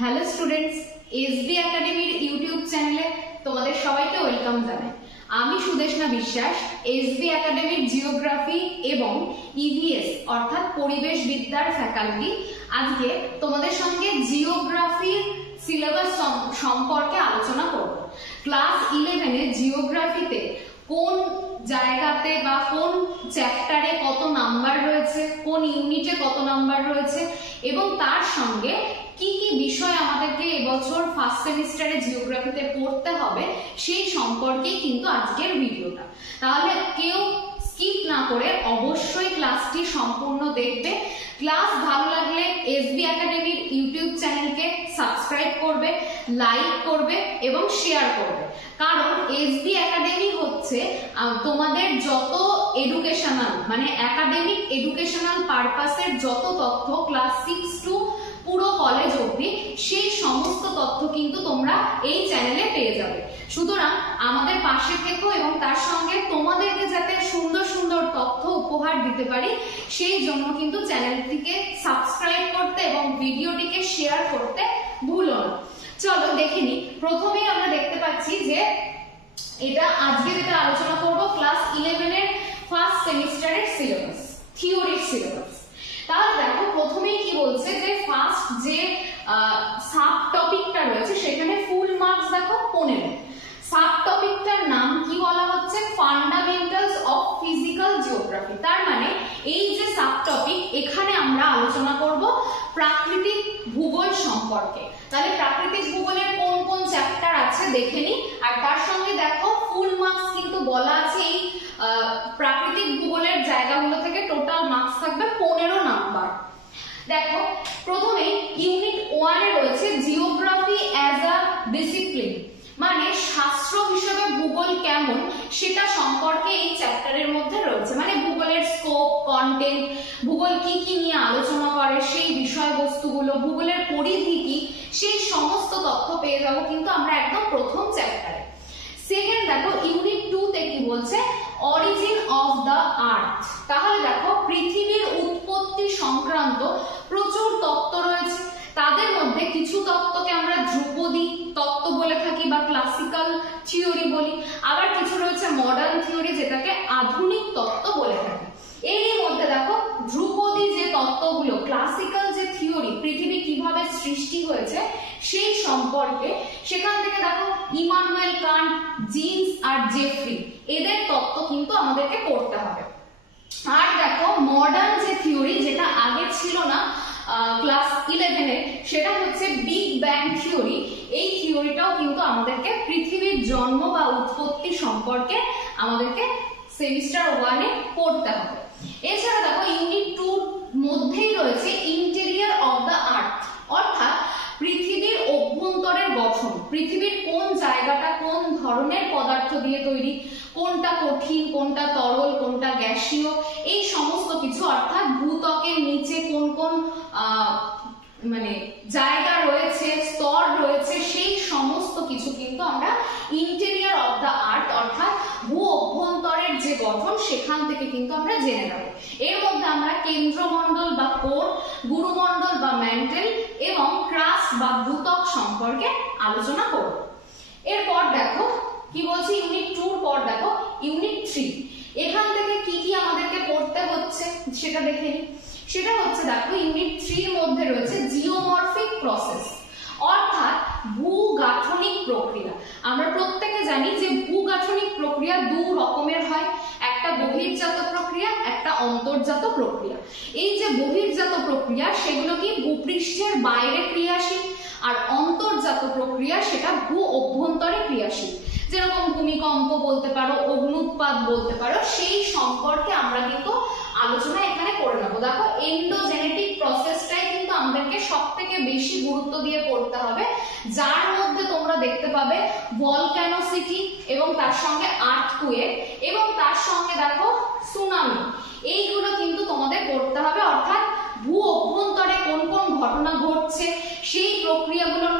Hello students, SB একাডেমির YouTube চ্যানেলে তোমাদের সবাইকে ওয়েলকাম জানাই। আমি সুদেশনা বিশ্বাস, এসবি একাডেমির জিওগ্রাফি এবং ইভিএস অর্থাৎ পরিবেশ বিদ্যার ফ্যাকাল্টি। আজকে তোমাদের সঙ্গে জিওগ্রাফির সিলেবাস সম্পর্কে আলোচনা করব। ক্লাস 11 এ জিওগ্রাফিতে কোন জায়গাতে বা কোন চ্যাপ্টারে কত নাম্বার রয়েছে, কোন ইউনিটে কত নাম্বার রয়েছে এবং তার সঙ্গে কি কি বিষয় আমাদেরকে এবছর ফার্স্ট সেমিস্টারে জিওগ্রাফিতে পড়তে হবে সেই সম্পর্কে কিন্তু আজকের ভিডিওটা। তাহলে কেউ স্কিপ না করে অবশ্যই ক্লাসটি সম্পূর্ণ দেখবে। ক্লাস ভালো লাগলে এসবি একাডেমির ইউটিউব চ্যানেলকে সাবস্ক্রাইব করবে, লাইক করবে এবং শেয়ার করবে। কারণ এসবি একাডেমি হচ্ছে তোমাদের যত এডুকেশনাল মানে একাডেমিক এডুকেশনাল পারপাসের যত তথ্য ক্লাস 6 টু পুরো কলেজ অবধি সেই সমস্ত তথ্য কিন্তু তোমরা এই চ্যানেলে পেয়ে যাবে। সুতরাং আমাদের পাশে থেকো এবং তার সঙ্গে তোমাদেরকে যাতে সুন্দর সুন্দর তথ্য উপহার দিতে পারি সেই জন্য কিন্তু চ্যানেলটিকে সাবস্ক্রাইব করতে এবং ভিডিওটিকে শেয়ার করতে ভুলো না। চলো দেখিনি। প্রথমেই আমরা দেখতে পাচ্ছি যে এটা আজকে যেটা আলোচনা করব ক্লাস 11 এর ফার্স্ট সেমিস্টারের সিলেবাস, থিওরির সিলেবাস। তাহলে দেখো প্রথমেই কি বলছে যে ফার্স্ট যে সাব টপিকটা রয়েছে সেখানে ফুল মার্কস দেখো 15। সাব টপিকটার নাম কি বলা হচ্ছে? Fundamentals of physical geography. তার মানে এই যে সাব টপিক এখানে আমরা আলোচনা করব প্রাকৃতিক ভূগোল সম্পর্কে। তাহলে প্রাকৃতিক ভূগোলের কোন কোন চ্যাপ্টার আছে দেখে নি। আর তার সঙ্গে দেখো ফুল মার্কস কিন্তু বলা আছে এই প্রাকৃতিক ভূগোলের জায়গাগুলো থেকে টোটাল মার্কস থাকবে 15 নাম্বার। দেখো প্রথমে ইউনিট 1 এ রয়েছে জিওগ্রাফি অ্যাজ আ ডিসিপ্লিন, মানে শাস্ত্র হিসেবে ভূগোল কেমন সেটা সম্পর্কে এই চ্যাপ্টারের মধ্যে রয়েছে। মানে ভূগোলের স্কোপ, কন্টেন্ট, ভূগোল কি কি নিয়ে আলোচনা করে সেই বিষয়বস্তুগুলো, ভূগোলের পরিধি কি সেই সমস্ত তথ্য পেয়ে যাবো কিন্তু আমরা একদম প্রথম চ্যাপ্টারে। সেকেন্ড দেখো ইউনিট 2 তে কি বলছে? Origin of the earth. তাহলে দেখো পৃথিবীর উৎপত্তি সংক্রান্ত প্রচুর তত্ত্ব রয়েছে। তাদের মধ্যে কিছু তত্ত্বকে আমরা ধ্রুপদী তত্ত্ব বলে থাকি বা ক্লাসিক্যাল থিওরি বলি, আবার কিছু রয়েছে মডার্ন থিওরি যেটাকে আধুনিক তত্ত্ব বলে থাকি। এরই মধ্যে দেখো ধ্রুপদী যে তত্ত্বগুলো, ক্লাসিক্যাল যে থিওরি পৃথিবী কিভাবে সৃষ্টি হয়েছে সেই সম্পর্কে সেখান থেকে দেখো ইমানুয়েল কান্ট, জিন্স আর জেফ্রি এদের তত্ত্ব কিন্তু আমাদেরকে পড়তে হবে। আর দেখো মডার্ন যে থিওরি যেটা আগে ছিল না ক্লাস 11 এ, সেটা হচ্ছে বিগ ব্যাং থিওরি। এই থিওরিটাও কিন্তু আমাদেরকে পৃথিবীর জন্ম বা উৎপত্তি সম্পর্কে আমাদেরকে সেমিস্টার 1 এ পড়তে হবে। এছাড়া দেখো ইউনিট 2 মধ্যেই রয়েছে ইন্টেরিয়র অফ দ্য আর্থ, অর্থাৎ পৃথিবীর অভ্যন্তরের গঠন, পৃথিবীর কোন জায়গাটা কোন ধরনের পদার্থ দিয়ে তৈরি, কোনটা কঠিন, কোনটা তরল, কোনটা গ্যাসীয়, এই সমস্ত কিছু, অর্থাৎ ভূত্বকের নিচে কোন কোন মানে জায়গা রয়েছে, স্তর রয়েছে, সেই সমস্ত কিছু কিন্তু আমরা ইন্টেরিয়র অফ দ্য আর্থ অর্থাৎ ভূ অভ্যন্তরের যে গঠন সেখান থেকে কিন্তু আমরা জেনে নেব। এর মধ্যে আমরা কেন্দ্রমণ্ডল বা কোর, গুরুমণ্ডল বা ম্যান্টেল এবং ক্রাস্ট বা ভূত্বক সম্পর্কে আলোচনা করব। এরপর দেখো কি বলছে ইউনিট 2 পর দেখো ইউনিট 3। এখান থেকে কি কি আমাদেরকে পড়তে হচ্ছে সেটা দেখে নিই। সেটা হচ্ছে দেখো ইউনিট 3 এর মধ্যে রয়েছে জিওমরফিক প্রসেস, অর্থাৎ ভূগাঠনিক প্রক্রিয়া। আমরা প্রত্যেকে জানি যে ভূগাঠনিক প্রক্রিয়া দু রকমের হয়, একটা বহির্জাত প্রক্রিয়া, একটা অন্তর্জাত প্রক্রিয়া। এই যে বহির্জাত প্রক্রিয়া সেগুলো কি ভূপৃষ্ঠের বাইরে ক্রিয়াশীল, আর অন্তর্জাত প্রক্রিয়া সেটা ভূ অভ্যন্তরে ক্রিয়াশীল। যেরকম ভূমিকম্প বলতে পারো, অগ্নুৎপাত বলতে পারো, সেই সম্পর্কে আমরা কিন্তু আলোচনা এখানে করে নেবো। দেখো এন্ডোজেনেটিক প্রসেসটাই কিন্তু আমাদেরকে সব থেকে বেশি গুরুত্ব দিয়ে পড়তে হবে, যার মধ্যে তোমরা দেখতে পাবে ভলক্যানোসিটি এবং তার সঙ্গে আর্থকুয়েক এবং তার সঙ্গে দেখো সুনামি, এইগুলো কিন্তু তোমাদের পড়তে হবে। অর্থাৎ ভূ অভ্যন্তরে কোন কোন ঘটনা ঘটছে সেই প্রক্রিয়াগুলোর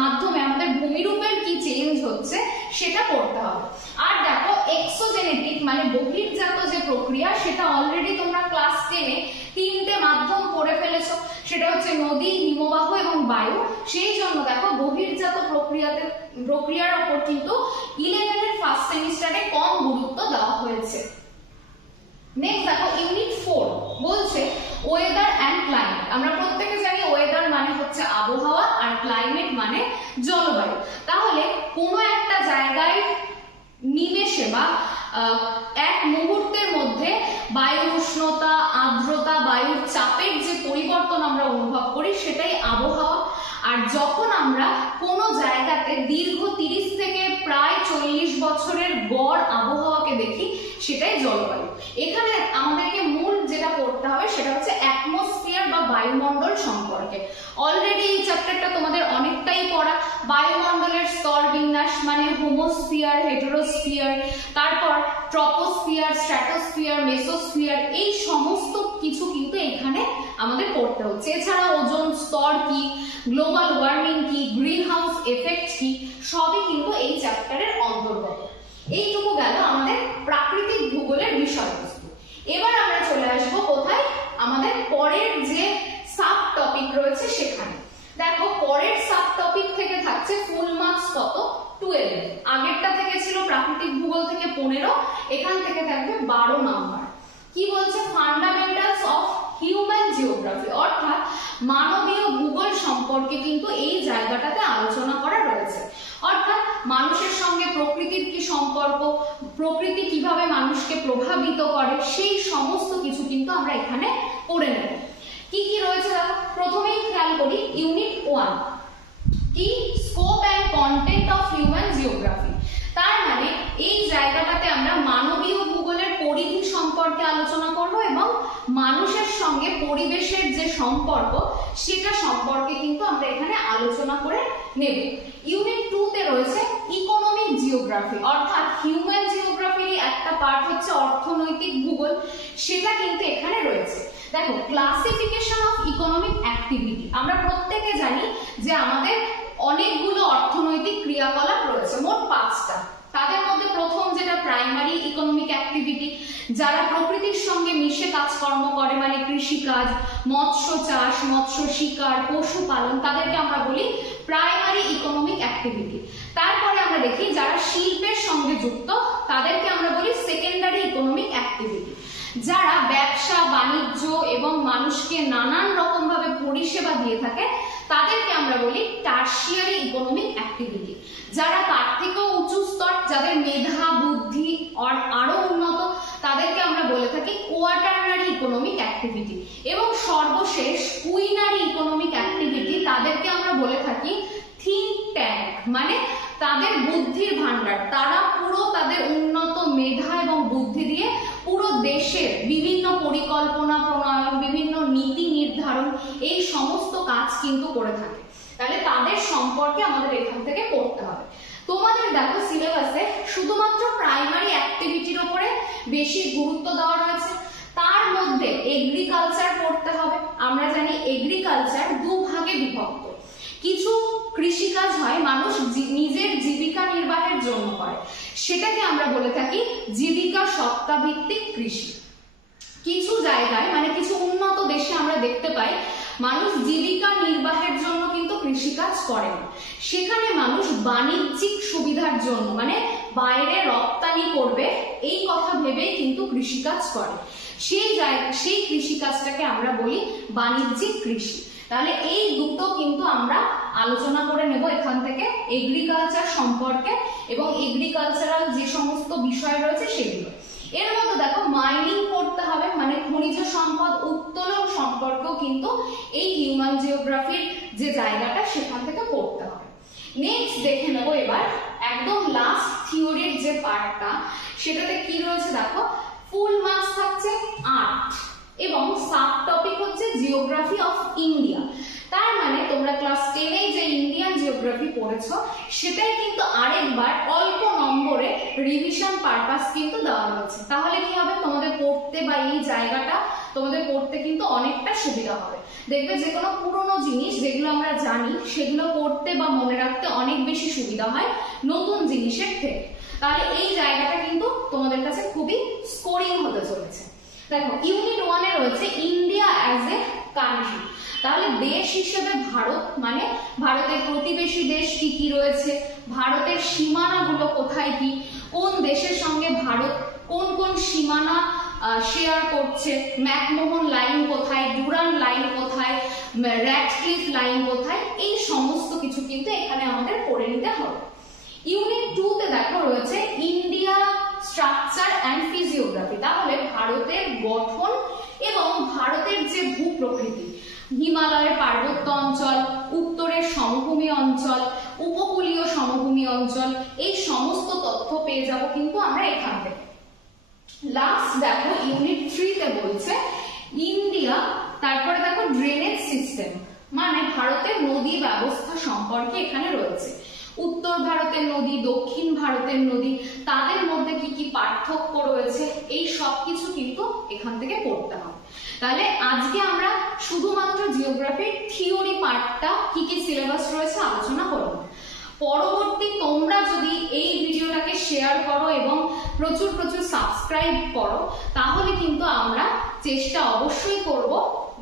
মাধ্যমে আমাদের ভূমিরূপের কি চেঞ্জ হচ্ছে সেটা পড়তে হবে। আর দেখো এক্সোজেনেটিক মানে বহির্জাত যে প্রক্রিয়া সেটা অলরেডি তোমরা ক্লাস 10 এ 3টে মাধ্যম পড়ে ফেলেছো, সেটা হচ্ছে নদী, হিমবাহ এবং বায়ু। সেই জন্য দেখো বহির্জাত প্রক্রিয়ার উপর কিন্তু 11 এর ফার্স্ট সেমিস্টারে কম গুরুত্ব দেওয়া হয়েছে। নেক্সট দেখো ইউনিট 4 বলছে ওয়েদার এন্ড ক্লাইমেট। আমরা প্রত্যেকে জানি ওয়েদার মানে হচ্ছে আবহাওয়া আর ক্লাইমেট মানে জলবায়ু। তাহলে কোনো একটা জায়গায় নিমেষে বা এক মুহূর্তের মধ্যে বায়ু উষ্ণতা, আর্দ্রতা, বায়ুর চাপের যে পরিবর্তন আমরা অনুভব করি সেটাই আবহাওয়া। আর যখন আমরা কোনো জায়গাতে দীর্ঘ 30 থেকে প্রায় 40 বছরের গড় আবহাওয়াকে দেখি সেটাই জলবায়ু। এখানে আমাদেরকে মূল যেটা পড়তে হবে সেটা হচ্ছে অ্যাটমসফিয়ার বা বায়ুমণ্ডল সম্পর্কে। অলরেডি এই চ্যাপ্টারটা তোমাদের অনেকটাই পড়া। বায়ুমণ্ডলের স্তর বিন্যাস মানে হোমোস্ফিয়ার, হেটেরোস্ফিয়ার, তারপর ট্রপোস্ফিয়ার, স্ট্র্যাটোস্ফিয়ার, মেসোস্ফিয়ার, এই সমস্ত কিছু কিন্তু এখানে আমাদের পড়তে হচ্ছে। এছাড়া ওজোন স্তর কি, গ্লোবাল ওয়ার্মিং কি, গ্রিন হাউস এফেক্ট কি, সবই কিন্তু এই চ্যাপ্টারের অন্তর্গত। এইটুকু গেল আমাদের প্রাকৃতিক ভূগোলের বিষয়বস্তু। এবার আমরা চলে আসবো কোথায়, আমাদের পরের যে সাব টপিক রয়েছে সেখানে। দেখো পরের সাব টপিক থেকে থাকছে ফুল মার্কস কত, 12। আগেরটা থেকে ছিল প্রাকৃতিক ভূগোল থেকে 15, এখান থেকে থাকবে 12 নাম্বার। কি বলছে, ফান্ডামেন্টালস অফ হিউম্যান জিওগ্রাফি, অর্থাৎ মানবীয় ভূগোল সম্পর্কে কিন্তু এই জায়গাটাতে আলোচনা করা রয়েছে। অর্থাৎ মানুষের সঙ্গে প্রকৃতির কি সম্পর্ক, প্রকৃতি কিভাবে মানুষকে প্রভাবিত করে, সেই সমস্ত কিছু কিন্তু আমরা এখানে পড়ে নেব। কি কি রয়েছে দেখো, প্রথমেই খেয়াল করি ইউনিট 1 কি, scope and content of human geography. তার মানে এই জায়গাটাতে আমরা মানবীয় ভূগোলের পরিধি সম্পর্কে আলোচনা করব এবং মানুষের সঙ্গে পরিবেশের যে সম্পর্ক সেটা সম্পর্কে কিন্তু আমরা এখানে আলোচনা করে নেব। ইউনিট 2 তে রয়েছে ইকোনমিক জিওগ্রাফি, অর্থাৎ হিউম্যান জিওগ্রাফির একটা পার্ট হচ্ছে অর্থনৈতিক ভূগোল, সেটা কিন্তু এখানে রয়েছে। দেখো ক্লাসিফিকেশন অফ ইকোনমিক অ্যাক্টিভিটি, আমরা প্রত্যেকে জানি যে আমাদের অনেকগুলো অর্থনৈতিক ক্রিয়াকলাপ রয়েছে, মোট 5টা। তাদের মধ্যে প্রথম যেটা প্রাইমারি ইকোনমিক অ্যাক্টিভিটি, যারা প্রকৃতির সঙ্গে মিশে কাজকর্ম করে মানে কৃষিকাজ, মৎস্য চাষ, মৎস্য শিকার, পশুপালন, তাদেরকে আমরা বলি প্রাইমারি ইকোনমিক অ্যাক্টিভিটি। তারপরে আমরা দেখি যারা শিল্পের সঙ্গে যুক্ত তাদেরকে আমরা বলি সেকেন্ডারি ইকোনমিক অ্যাক্টিভিটি। যারা ব্যবসা বাণিজ্য এবং মানুষকে নানান রকম ভাবে পরিষেবা দিয়ে থাকে তাদেরকে আমরা বলি টার্সিয়ারি ইকোনমিক অ্যাক্টিভিটি। যারা তার থেকেও উঁচু স্তর, যাদের মেধা বুদ্ধি আরো উন্নত, তাদেরকে আমরা বলে থাকি কোয়াটারনারি ইকোনমিক অ্যাক্টিভিটি। এবং সর্বশেষ কুইনারি ইকোনমিক অ্যাক্টিভিটি, তাদেরকে আমরা বলে থাকি থিঙ্ক ট্যাঙ্ক, মানে তাদের বুদ্ধির ভান্ডার, তারা পুরো তাদের উন্নত মেধা এবং বুদ্ধি দিয়ে পুরো দেশের বিভিন্ন পরিকল্পনা প্রণয়ন, বিভিন্ন নীতি নির্ধারণ, এই সমস্ত কাজ কিন্তু করে থাকে। তাহলে তাদের সম্পর্কে আমাদের এখান থেকে পড়তে হবে। তোমাদের দেখো সিলেবাসে শুধুমাত্র প্রাইমারি অ্যাক্টিভিটির উপরে বেশি গুরুত্ব দেওয়া রয়েছে। তার মধ্যে এগ্রিকালচার পড়তে হবে। আমরা জানি এগ্রিকালচার 2 ভাগে বিভক্ত। কিছু কৃষিকাজ হয় মানুষ নিজের জীবিকা নির্বাহের জন্য করে, সেটাকে আমরা বলে থাকি জীবিকা সত্তা ভিত্তিক কৃষি। কিছু জায়গায় মানে কিছু উন্নত দেশে আমরা দেখতে পাই মানুষ জীবিকা নির্বাহের জন্য কিন্তু কৃষিকাজ করে না, সেখানে মানুষ বাণিজ্যিক সুবিধার জন্য মানে বাইরে রপ্তানি করবে এই কথা ভেবেই কিন্তু কৃষিকাজ করে। সেই কৃষিকাজটাকে আমরা বলি বাণিজ্যিক কৃষি। তাহলে এই দুটো কিন্তু আমরা আলোচনা করে নেব এখান থেকে এগ্রিকালচার সম্পর্কে এবং এগ্রিকালচারাল যে সমস্ত বিষয় রয়েছে সেগুলো। এর মধ্যে দেখো মাইনিং পড়তে হবে, মানে খনিজ সম্পদ উত্তোলন সম্পর্কেও কিন্তু এই হিউম্যান জিওগ্রাফির যে জায়গাটা সেখান থেকে পড়তে হবে। নেক্সট দেখে নেবো এবার একদম লাস্ট থিওরির যে পার্টটা, সেটাতে কি রয়েছে দেখো, ফুল মার্কস থাকছে 8 এবং সাব টপিক হচ্ছে জিওগ্রাফি অফ ইন্ডিয়া। তার মানে তোমরা ক্লাস 10 যে ইন্ডিয়ান জিওগ্রাফি পড়েছো সেটাই কিন্তু আরেকবার অল্প নম্বরে রিভিশন পারপাস কিন্তু দেওয়া হয়েছে। তাহলে কি হবে, তোমাদের পড়তে বা এই জায়গাটা তোমাদের পড়তে কিন্তু অনেকটা সুবিধা হবে। দেখবে যে কোনো পুরনো জিনিস যেগুলো আমরা জানি সেগুলো পড়তে বা মনে রাখতে অনেক বেশি সুবিধা হয় নতুন জিনিসের থেকে। তাহলে এই জায়গাটা কিন্তু তোমাদের কাছে খুবই স্কোরিং হতে চলেছে। দেখো ইউনিট 1 এ রয়েছে ইন্ডিয়া অ্যাজ এ কান্ট্রি। তাহলে দেশ হিসেবে ভারত মানে ভারতের প্রতিবেশী দেশ কি কি রয়েছে, ভারতের সীমানাগুলো কোথায় কি, কোন দেশের সঙ্গে ভারত কোন কোন সীমানা শেয়ার করছে, ম্যাকমোহন লাইন কোথায়, ডুরান্ড লাইন কোথায়, র্যাডক্লিফ লাইন কোথায়, এই সমস্ত কিছু কিন্তু এখানে আমাদের পড়ে নিতে হবে। ইউনিট 2 তে দেখো রয়েছে ইন্ডিয়া স্ট্রাকচার অ্যান্ড ফিজিওগ্রাফি। তাহলে ভারতের গঠন এবং ভারতের যে ভূপ্রকৃতি, হিমালয়ের পার্বত্য অঞ্চল, উত্তরের সমভূমি অঞ্চল, উপকূলীয় সমভূমি অঞ্চল, এই সমস্ত তথ্য পেয়ে যাব কিন্তু আমরা এখান থেকে। লাস্ট দেখো ইউনিট 3 তে বলছে ইন্ডিয়া, তারপরে দেখো ড্রেনেজ সিস্টেম, মানে ভারতের নদী ব্যবস্থা সম্পর্কে এখানে রয়েছে। উত্তর ভারতের নদী, দক্ষিণ ভারতের নদী, তাদের মধ্যে কি কি পার্থক্য রয়েছে, এই সব কিছু কিন্তু এখান থেকে পড়তে হবে। তাহলে আজকে আমরা শুধুমাত্র জিওগ্রাফির থিওরি পার্টটা কি কি সিলেবাস রয়েছে আলোচনা করব। পরবর্তী তোমরা যদি এই ভিডিওটাকে শেয়ার করো এবং প্রচুর প্রচুর সাবস্ক্রাইব করো, তাহলে কিন্তু আমরা চেষ্টা অবশ্যই করব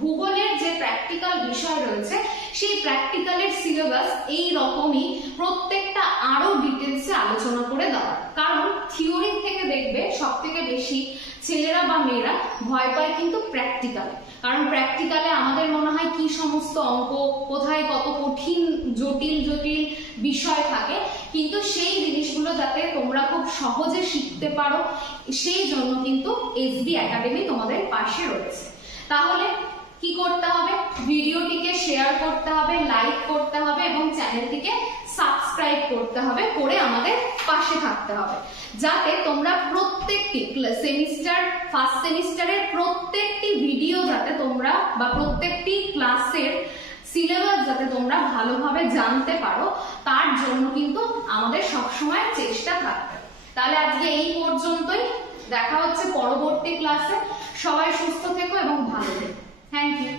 ভূগোলের যে প্র্যাকটিক্যাল বিষয় রয়েছে সেই প্র্যাকটিক্যালের সিলেবাস এই রকমই প্রত্যেকটা আরো ডিটেলসে আলোচনা করে দেওয়ার। কারণ থিওরি থেকে দেখবে সব থেকে বেশি ছেলেরা বা মেয়েরা ভয় পায় কিন্তু প্র্যাকটিক্যালে। কারণ প্র্যাকটিক্যালে আমাদের মনে হয় কি সমস্ত অঙ্ক, কোথায় কত কঠিন জটিল জটিল বিষয় থাকে, কিন্তু সেই জিনিসগুলো যাতে তোমরা খুব সহজে শিখতে পারো সেই জন্য কিন্তু এসবি একাডেমি তোমাদের পাশে রয়েছে। তাহলে কি করতে হবে, ভিডিওটিকে শেয়ার করতে হবে, লাইক করতে হবে এবং চ্যানেলটিকে সাবস্ক্রাইব করতে হবে, করে আমাদের পাশে থাকতে হবে, যাতে তোমরা প্রত্যেকটি সেমিস্টার ফার্স্ট সেমিস্টারের প্রত্যেকটি ভিডিও যাতে তোমরা বা প্রত্যেকটি ক্লাসের সিলেবাস যাতে তোমরা ভালোভাবে জানতে পারো, তার জন্য কিন্তু আমাদের সবসময় চেষ্টা থাকবে। তাহলে আজকে এই পর্যন্তই, দেখা হচ্ছে পরবর্তী ক্লাসে। সবাই সুস্থ থেকো এবং ভালো থেকো। Thank you.